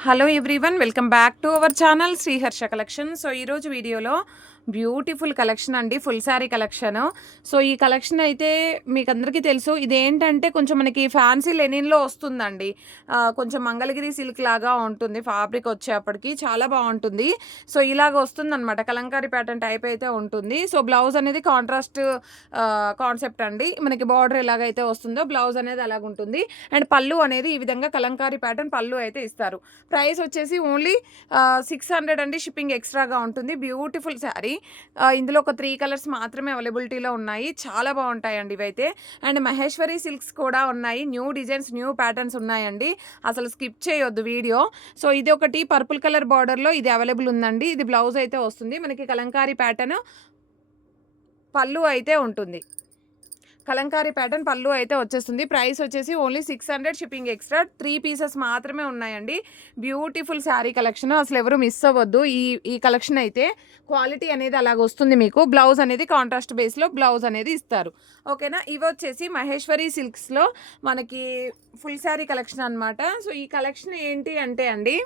Hello everyone, welcome back to our channel Sriharsha collection. So ఈరోజు వీడియోలో beautiful collection అండి, full sari collection. So ఈ collection అయితే మీకు అందరికీ తెలుసు. ఇదేంటంటే కొంచెం మనకి ఫ్యాన్సీ లెనిన్లో వస్తుందండి. కొంచెం మంగళగిరి సిల్క్ లాగా ఉంటుంది ఫ్యాబ్రిక్ వచ్చేప్పటికి, చాలా బాగుంటుంది. సో ఇలాగ వస్తుంది అనమాట, కలంకారీ ప్యాటర్న్ టైప్ అయితే ఉంటుంది. సో బ్లౌజ్ అనేది కాంట్రాస్ట్ కాన్సెప్ట్ అండి. మనకి బార్డర్ ఎలాగైతే వస్తుందో బ్లౌజ్ అనేది అలాగ ఉంటుంది. అండ్ పళ్ళు అనేది ఈ విధంగా కలంకారీ ప్యాటర్న్ పళ్ళు అయితే ఇస్తారు. ప్రైస్ వచ్చేసి ఓన్లీ 600 అండి, షిప్పింగ్ ఎక్స్ట్రాగా ఉంటుంది. బ్యూటిఫుల్ శారీ. ఇందులో ఒక 3 కలర్స్ మాత్రమే అవైలబిలిటీలో ఉన్నాయి. చాలా బాగుంటాయండి ఇవైతే. అండ్ మహేశ్వరి సిల్క్స్ కూడా ఉన్నాయి. న్యూ డిజైన్స్, న్యూ ప్యాటర్న్స్ ఉన్నాయండి, అసలు స్కిప్ చేయొద్దు వీడియో. సో ఇది ఒకటి పర్పుల్ కలర్ బార్డర్లో ఇది అవైలబుల్ ఉందండి. ఇది బ్లౌజ్ అయితే వస్తుంది మనకి, కలంకారీ ప్యాటర్న్ పళ్ళు అయితే ఉంటుంది. కలంకారీ ప్యాటర్న్ పళ్ళు అయితే వచ్చేస్తుంది. ప్రైస్ వచ్చేసి ఓన్లీ 600, షిప్పింగ్ ఎక్స్ట్రా. 3 పీసెస్ మాత్రమే ఉన్నాయండి. బ్యూటిఫుల్ శారీ కలెక్షన్, అసలు ఎవరు మిస్ అవ్వద్దు. ఈ కలెక్షన్ అయితే క్వాలిటీ అనేది అలాగ వస్తుంది మీకు. బ్లౌజ్ అనేది కాంట్రాస్ట్ బేస్లో బ్లౌజ్ అనేది ఇస్తారు. ఓకేనా. ఇవి వచ్చేసి మహేశ్వరి సిల్క్స్లో మనకి ఫుల్ శారీ కలెక్షన్ అనమాట. సో ఈ కలెక్షన్ ఏంటి అంటే అండి,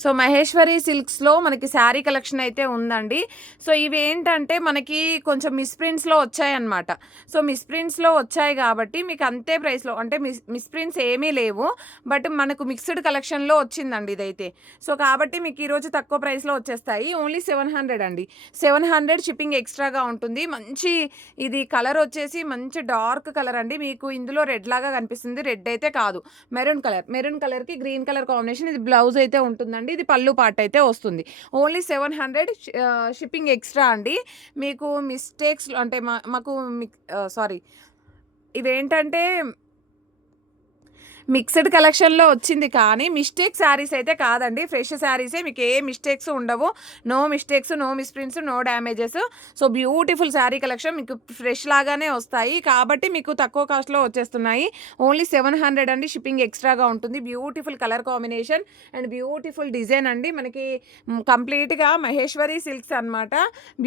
సో మహేశ్వరి సిల్క్స్లో మనకి శారీ కలెక్షన్ అయితే ఉందండి. సో ఇవి ఏంటంటే మనకి కొంచెం మిస్ప్రింట్స్లో వచ్చాయన్నమాట. సో మిస్ప్రింట్స్లో వచ్చాయి కాబట్టి మీకు అంతే ప్రైస్లో, అంటే మిస్ప్రింట్స్ ఏమీ లేవు, బట్ మనకు మిక్స్డ్ కలెక్షన్లో వచ్చిందండి ఇదైతే. సో కాబట్టి మీకు ఈరోజు తక్కువ ప్రైస్లో వచ్చేస్తాయి. ఓన్లీ 700 అండి. 700, షిప్పింగ్ ఎక్స్ట్రాగా ఉంటుంది. మంచి ఇది కలర్ వచ్చేసి మంచి డార్క్ కలర్ అండి. మీకు ఇందులో రెడ్ లాగా కనిపిస్తుంది, రెడ్ అయితే కాదు, మెరూన్ కలర్. మెరూన్ కలర్కి గ్రీన్ కలర్ కాంబినేషన్. ఇది బ్లౌజ్ అయితే ఉంటుందండి, ఇది పళ్ళు పార్ట్ అయితే వస్తుంది. ఓన్లీ 700, షిప్పింగ్ ఎక్స్ట్రా అండి. మీకు మిస్టేక్స్ అంటే మాకు సారీ, ఇవేంటంటే మిక్స్డ్ కలెక్షన్లో వచ్చింది, కానీ మిస్టేక్ శారీస్ అయితే కాదండి, ఫ్రెష్ శారీసే. మీకు ఏ మిస్టేక్స్ ఉండవు, no mistakes, no misprints, no damages. So beautiful sari collection మీకు ఫ్రెష్ లాగానే వస్తాయి, కాబట్టి మీకు తక్కువ కాస్ట్లో వచ్చేస్తున్నాయి. ఓన్లీ 700 అండి, షిప్పింగ్ ఎక్స్ట్రాగా ఉంటుంది. Beautiful colour combination and beautiful design అండి. మనకి కంప్లీట్గా మహేశ్వరి సిల్క్స్ అనమాట.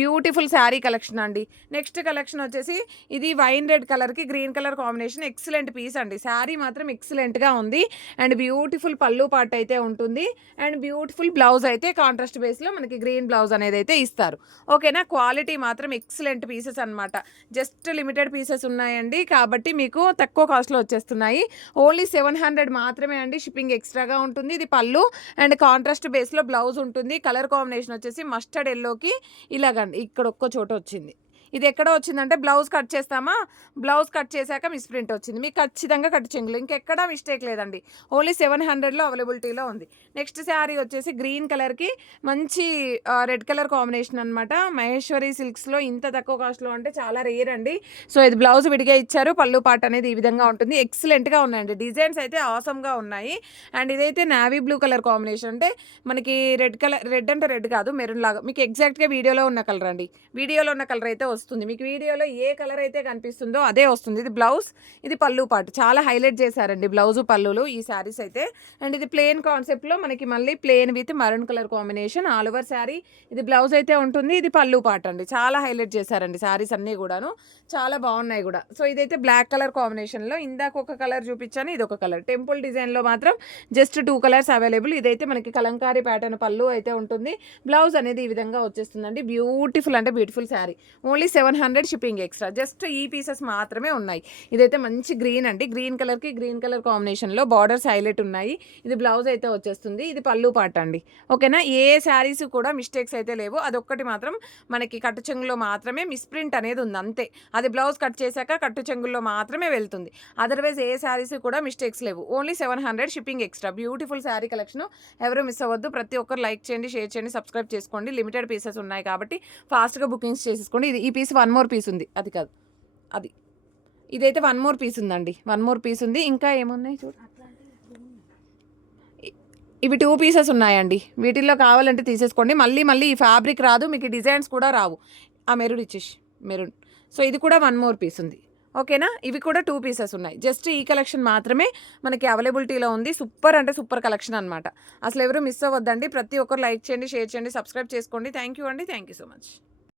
బ్యూటిఫుల్ శారీ కలెక్షన్ అండి. నెక్స్ట్ కలెక్షన్ వచ్చేసి ఇది వైన్ రెడ్ కలర్కి green colour combination. Excellent piece అండి, శారీ మాత్రం ఎక్సలెంట్గా ఉంది. అండ్ బ్యూటిఫుల్ పళ్ళు పార్ట్ అయితే ఉంటుంది. అండ్ బ్యూటిఫుల్ బ్లౌజ్ అయితే కాంట్రాస్ట్ బేస్లో మనకి గ్రీన్ బ్లౌజ్ అనేది అయితే ఇస్తారు. ఓకేనా. క్వాలిటీ మాత్రం ఎక్సలెంట్ పీసెస్ అనమాట. జస్ట్ లిమిటెడ్ పీసెస్ ఉన్నాయండి, కాబట్టి మీకు తక్కువ కాస్ట్లో వచ్చేస్తున్నాయి. ఓన్లీ 700 మాత్రమే అండి, షిప్పింగ్ ఎక్స్ట్రాగా ఉంటుంది. ఇది పళ్ళు అండ్ కాంట్రాస్ట్ బేస్లో బ్లౌజ్ ఉంటుంది. కలర్ కాంబినేషన్ వచ్చేసి మస్టర్డ్ ఎల్లోకి ఇలాగండి, ఇక్కడ ఒక్క చోట వచ్చింది. ఇది ఎక్కడ వచ్చిందంటే బ్లౌజ్ కట్ చేస్తామా, బ్లౌజ్ కట్ చేశాక మిస్ప్రింట్ వచ్చింది. మీకు ఖచ్చితంగా కట్ చెంగులు, ఇంకెక్కడా మిస్టేక్ లేదండి. ఓన్లీ 700లో అవైలబిలిటీలో ఉంది. నెక్స్ట్ శారీ వచ్చేసి గ్రీన్ కలర్కి మంచి రెడ్ కలర్ కాంబినేషన్ అనమాట. మహేశ్వరి సిల్క్స్లో ఇంత తక్కువ కాస్ట్లో అంటే చాలా రేర్ అండి. సో ఇది బ్లౌజ్ విడిగా ఇచ్చారు, పళ్ళు పార్ట్ అనేది ఈ విధంగా ఉంటుంది. ఎక్సలెంట్గా ఉన్నాయండి, డిజైన్స్ అయితే ఆసమ్గా ఉన్నాయి. అండ్ ఇదైతే నావీ బ్లూ కలర్ కాంబినేషన్, అంటే మనకి రెడ్ కలర్, రెడ్ అంటే రెడ్ కాదు, మెరూన్ లాగా. మీకు ఎగ్జాక్ట్గా వీడియోలో ఉన్న కలర్ అండి, వీడియోలో ఉన్న కలర్ అయితే వస్తుంది. మీకు వీడియోలో ఏ కలర్ అయితే కనిపిస్తుందో అదే వస్తుంది. ఇది బ్లౌజ్, ఇది పళ్ళు పార్ట్. చాలా హైలైట్ చేశారండి బ్లౌజు పళ్ళులు ఈ శారీస్ అయితే. అండ్ ఇది ప్లెయిన్ కాన్సెప్ట్లో మనకి మళ్ళీ plain with maroon colour combination all over sari. ఇది బ్లౌజ్ అయితే ఉంటుంది, ఇది పళ్ళు పార్ట్ అండి. చాలా హైలైట్ చేశారండి శారీస్ అన్నీ కూడాను, చాలా బాగున్నాయి కూడా. సో ఇదైతే బ్లాక్ కలర్ కాంబినేషన్లో, ఇందాక ఒక కలర్ చూపించాను, ఇది ఒక కలర్. టెంపుల్ డిజైన్లో మాత్రం జస్ట్ 2 కలర్స్ అవైలబుల్. ఇదైతే మనకి కలంకారీ ప్యాటర్న్ పళ్ళు అయితే ఉంటుంది. బ్లౌజ్ అనేది ఈ విధంగా వచ్చేస్తుందండి. బ్యూటిఫుల్ అంటే beautiful sari. Only 700, shipping extra. Just ఈ పీసెస్ మాత్రమే ఉన్నాయి. ఇదైతే మంచి గ్రీన్ అండి, గ్రీన్ కలర్కి గ్రీన్ కలర్ కాంబినేషన్లో బార్డర్స్ హైలైట్ ఉన్నాయి. ఇది బ్లౌజ్ అయితే వచ్చేస్తుంది, ఇది పళ్ళు పార్ట్ అండి. ఓకేనా. ఏ శారీస్ కూడా మిస్టేక్స్ అయితే లేవు. అదొక్కటి మాత్రం మనకి కట్టు చెంగులో మాత్రమే మిస్ప్రింట్ అనేది ఉంది, అంతే. అది బ్లౌజ్ కట్ చేశాక కట్టు చెంగుల్లో మాత్రమే వెళ్తుంది. అదర్వైజ్ ఏ శారీస్ కూడా మిస్టేక్స్ లేవు. Only 700, shipping extra. Beautiful sari collection, ఎవరు మిస్ అవ్వద్దు. ప్రతి ఒక్కరు లైక్ చేయండి, షేర్ చేయండి, సబ్స్క్రైబ్ చేసుకోండి. లిమిటెడ్ పీసెస్ ఉన్నాయి కాబట్టి ఫాస్ట్గా బుకింగ్స్ చేసేసుకోండి. ఈ పీస్ 1 మోర్ పీస్ ఉంది, అది కాదు, అది ఇదైతే 1 మోర్ పీస్ ఉందండి, 1 మోర్ పీస్ ఉంది. ఇంకా ఏమున్నాయి చూడు, ఇవి 2 పీసెస్ ఉన్నాయండి. వీటిల్లో కావాలంటే తీసేసుకోండి. మళ్ళీ ఈ ఫ్యాబ్రిక్ రాదు మీకు, డిజైన్స్ కూడా రావు. ఆ మెరూన్ ఇచ్చేసి, మెరూన్. సో ఇది కూడా 1 మోర్ పీస్ ఉంది. ఓకేనా. ఇవి కూడా 2 పీసెస్ ఉన్నాయి. జస్ట్ ఈ కలెక్షన్ మాత్రమే మనకి అవైలబిలిటీలో ఉంది. సూపర్ అంటే సూపర్ కలెక్షన్ అనమాట. అసలు ఎవరు మిస్ అవ్వద్దండి. ప్రతి ఒక్కరు లైక్ చేయండి, షేర్ చేయండి, సబ్స్క్రైబ్ చేసుకోండి. థ్యాంక్ యూ అండి, థ్యాంక్ యూ సో మచ్.